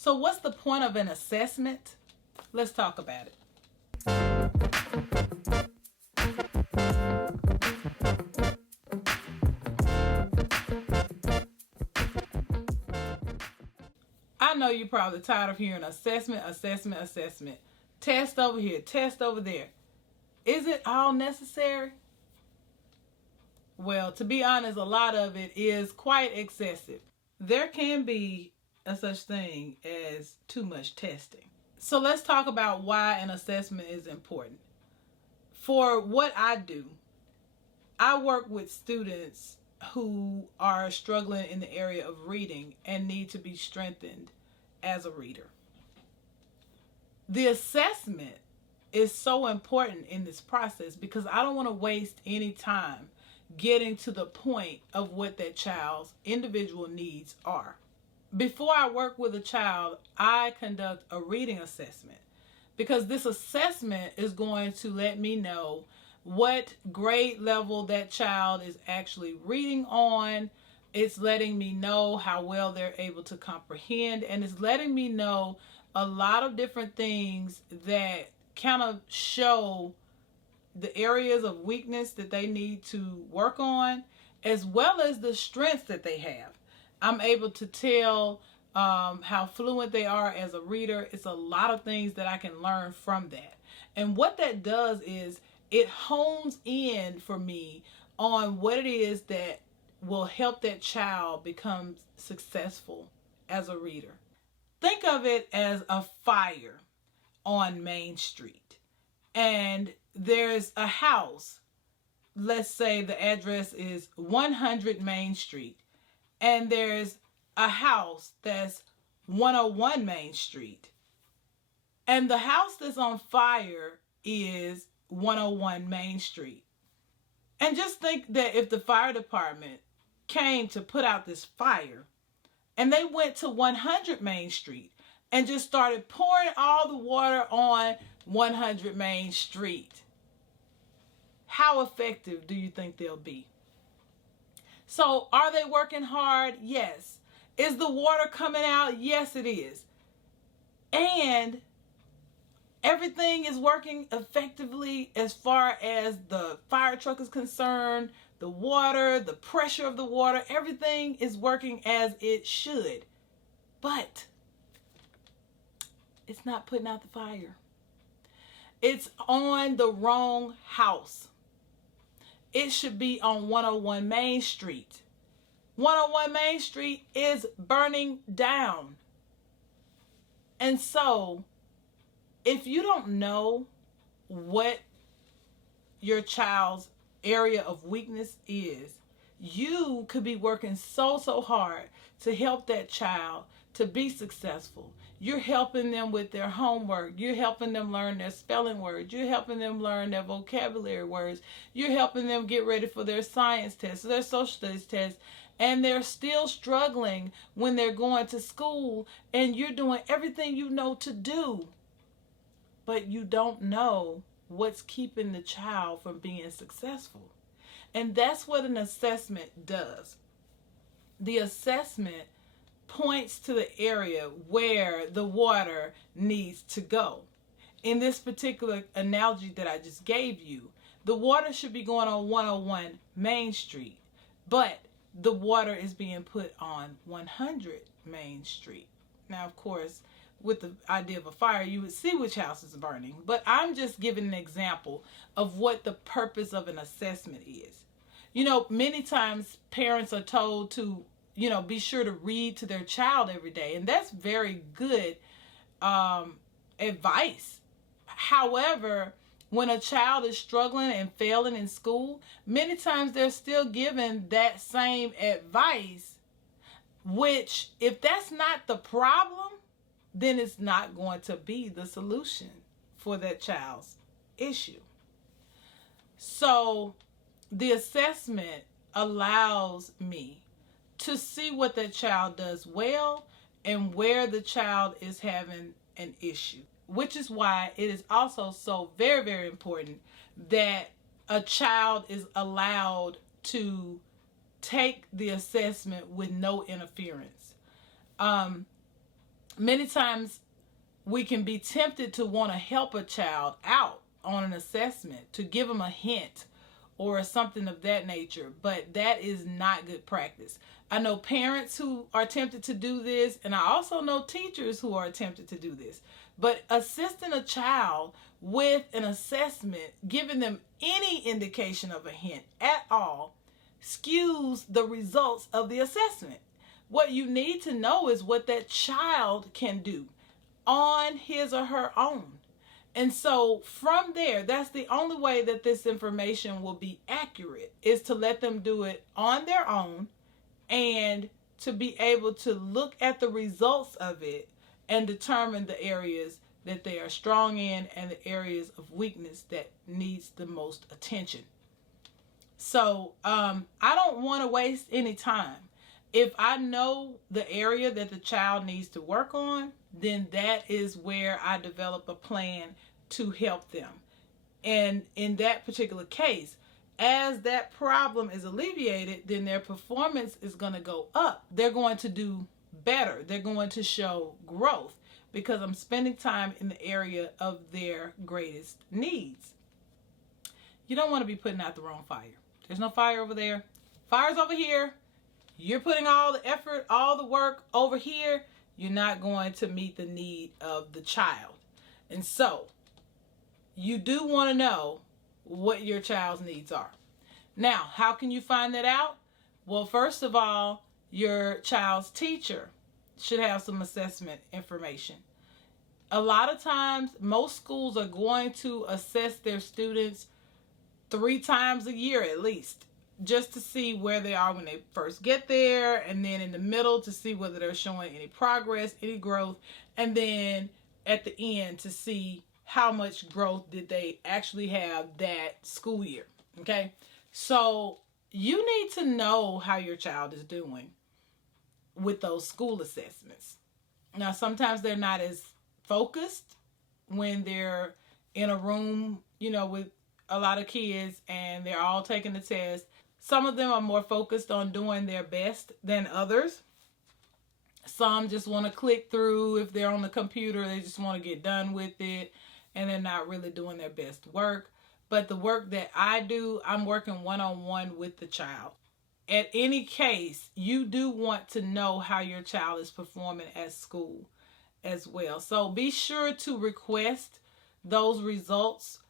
So what's the point of an assessment? Let's talk about it. I know you're probably tired of hearing assessment, assessment, assessment. Test over here, test over there. Is it all necessary? Well, to be honest, a lot of it is quite excessive. There can be a such thing as too much testing. So let's talk about why an assessment is important. For what I do, I work with students who are struggling in the area of reading and need to be strengthened as a reader. The assessment is so important in this process because I don't want to waste any time getting to the point of what that child's individual needs are. Before I work with a child, I conduct a reading assessment because this assessment is going to let me know what grade level that child is actually reading on. It's letting me know how well they're able to comprehend, and it's letting me know a lot of different things that kind of show the areas of weakness that they need to work on, as well as the strengths that they have. I'm able to tell how fluent they are as a reader. It's a lot of things that I can learn from that. And what that does is it hones in for me on what it is that will help that child become successful as a reader. Think of it as a fire on Main Street. And there's a house. Let's say the address is 100 Main Street. And there's a house that's 101 Main Street. And the house that's on fire is 101 Main Street. And just think that if the fire department came to put out this fire and they went to 100 Main Street and just started pouring all the water on 100 Main Street, how effective do you think they'll be? So are they working hard? Yes. Is the water coming out? Yes, it is. And everything is working effectively as far as the fire truck is concerned, the water, the pressure of the water, everything is working as it should. But it's not putting out the fire. It's on the wrong house. It should be on 101 Main Street. 101 Main Street is burning down. And so, if you don't know what your child's area of weakness is, you could be working so hard to help that child to be successful. You're helping them with their homework. You're helping them learn their spelling words. You're helping them learn their vocabulary words. You're helping them get ready for their science tests, their social studies tests. And they're still struggling when they're going to school, and you're doing everything you know to do. But you don't know what's keeping the child from being successful. And that's what an assessment does. The assessment points to the area where the water needs to go. In this particular analogy that I just gave you, the water should be going on 101 Main Street, but the water is being put on 100 Main Street. Now, of course, with the idea of a fire, you would see which house is burning. But I'm just giving an example of what the purpose of an assessment is. You know, many times parents are told to, be sure to read to their child every day. And that's very good advice. However, when a child is struggling and failing in school, many times they're still given that same advice, which if that's not the problem, then it's not going to be the solution for that child's issue. So the assessment allows me to see what that child does well and where the child is having an issue, which is why it is also so very, very important that a child is allowed to take the assessment with no interference. Many times we can be tempted to want to help a child out on an assessment, to give them a hint or something of that nature, but that is not good practice. I know parents who are tempted to do this, and I also know teachers who are tempted to do this. But assisting a child with an assessment, giving them any indication of a hint at all, skews the results of the assessment. What you need to know is what that child can do on his or her own. And so from there, that's the only way that this information will be accurate, is to let them do it on their own and to be able to look at the results of it and determine the areas that they are strong in and the areas of weakness that needs the most attention. So I don't want to waste any time. If I know the area that the child needs to work on, then that is where I develop a plan to help them. And in that particular case, as that problem is alleviated, then their performance is going to go up. They're going to do better. They're going to show growth because I'm spending time in the area of their greatest needs. You don't want to be putting out the wrong fire. There's no fire over there. Fire's over here. You're putting all the effort, all the work over here. You're not going to meet the need of the child. And so, you do want to know what your child's needs are. Now, how can you find that out? Well, first of all, your child's teacher should have some assessment information. A lot of times, most schools are going to assess their students 3 times a year at least, just to see where they are when they first get there, and then in the middle to see whether they're showing any progress, any growth, and then at the end to see how much growth did they actually have that school year. Okay, so you need to know how your child is doing with those school assessments. Now, sometimes they're not as focused when they're in a room, with a lot of kids and they're all taking the test. Some of them are more focused on doing their best than others. Some just want to click through. If they're on the computer, they just want to get done with it, and they're not really doing their best work. But the work that I do, I'm working one-on-one with the child. At any case, you do want to know how your child is performing at school as well. So be sure to request those results.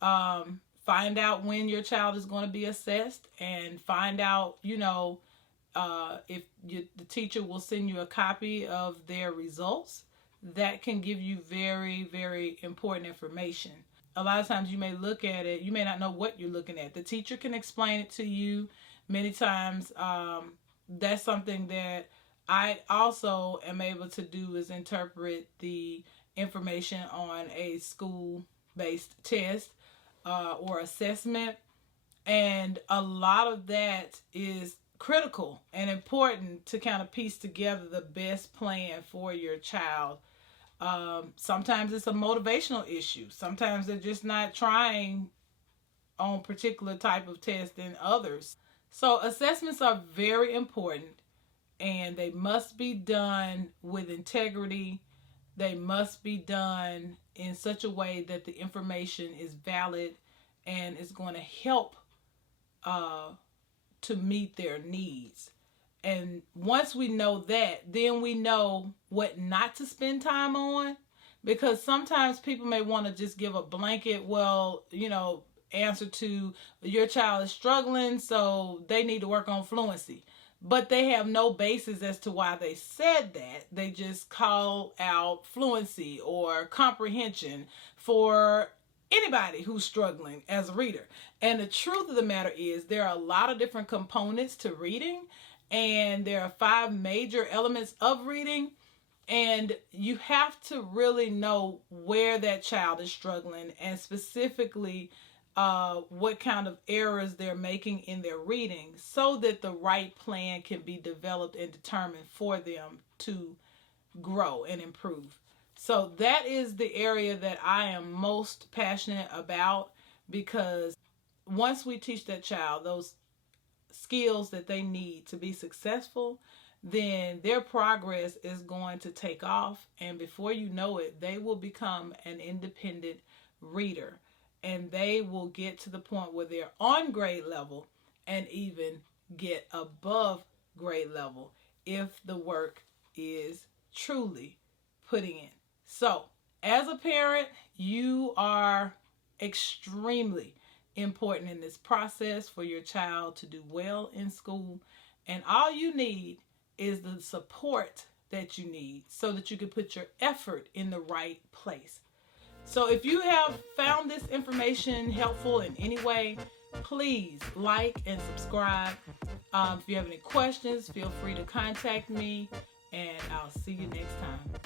Find out when your child is going to be assessed, and find out, if the teacher will send you a copy of their results. That can give you very, very important information. A lot of times you may look at it, you may not know what you're looking at. The teacher can explain it to you. Many times that's something that I also am able to do, is interpret the information on a school-based test or assessment. And a lot of that is critical and important to kind of piece together the best plan for your child. Sometimes it's a motivational issue. Sometimes they're just not trying on particular type of test than others. So assessments are very important, and they must be done with integrity. They must be done in such a way that the information is valid and is going to help to meet their needs. And once we know that, then we know what not to spend time on, because sometimes people may want to just give a blanket, answer to your child is struggling, so they need to work on fluency. But they have no basis as to why they said that. They just call out fluency or comprehension for anybody who's struggling as a reader. And the truth of the matter is, there are a lot of different components to reading, and there are 5 major elements of reading, and you have to really know where that child is struggling, and specifically what kind of errors they're making in their reading, so that the right plan can be developed and determined for them to grow and improve. So that is the area that I am most passionate about, because once we teach that child those skills that they need to be successful, then their progress is going to take off. And before you know it, they will become an independent reader. And they will get to the point where they're on grade level and even get above grade level if the work is truly putting in. So, as a parent, you are extremely important in this process for your child to do well in school. And all you need is the support that you need so that you can put your effort in the right place. So if you have found this information helpful in any way, please like and subscribe. If you have any questions, feel free to contact me, and I'll see you next time.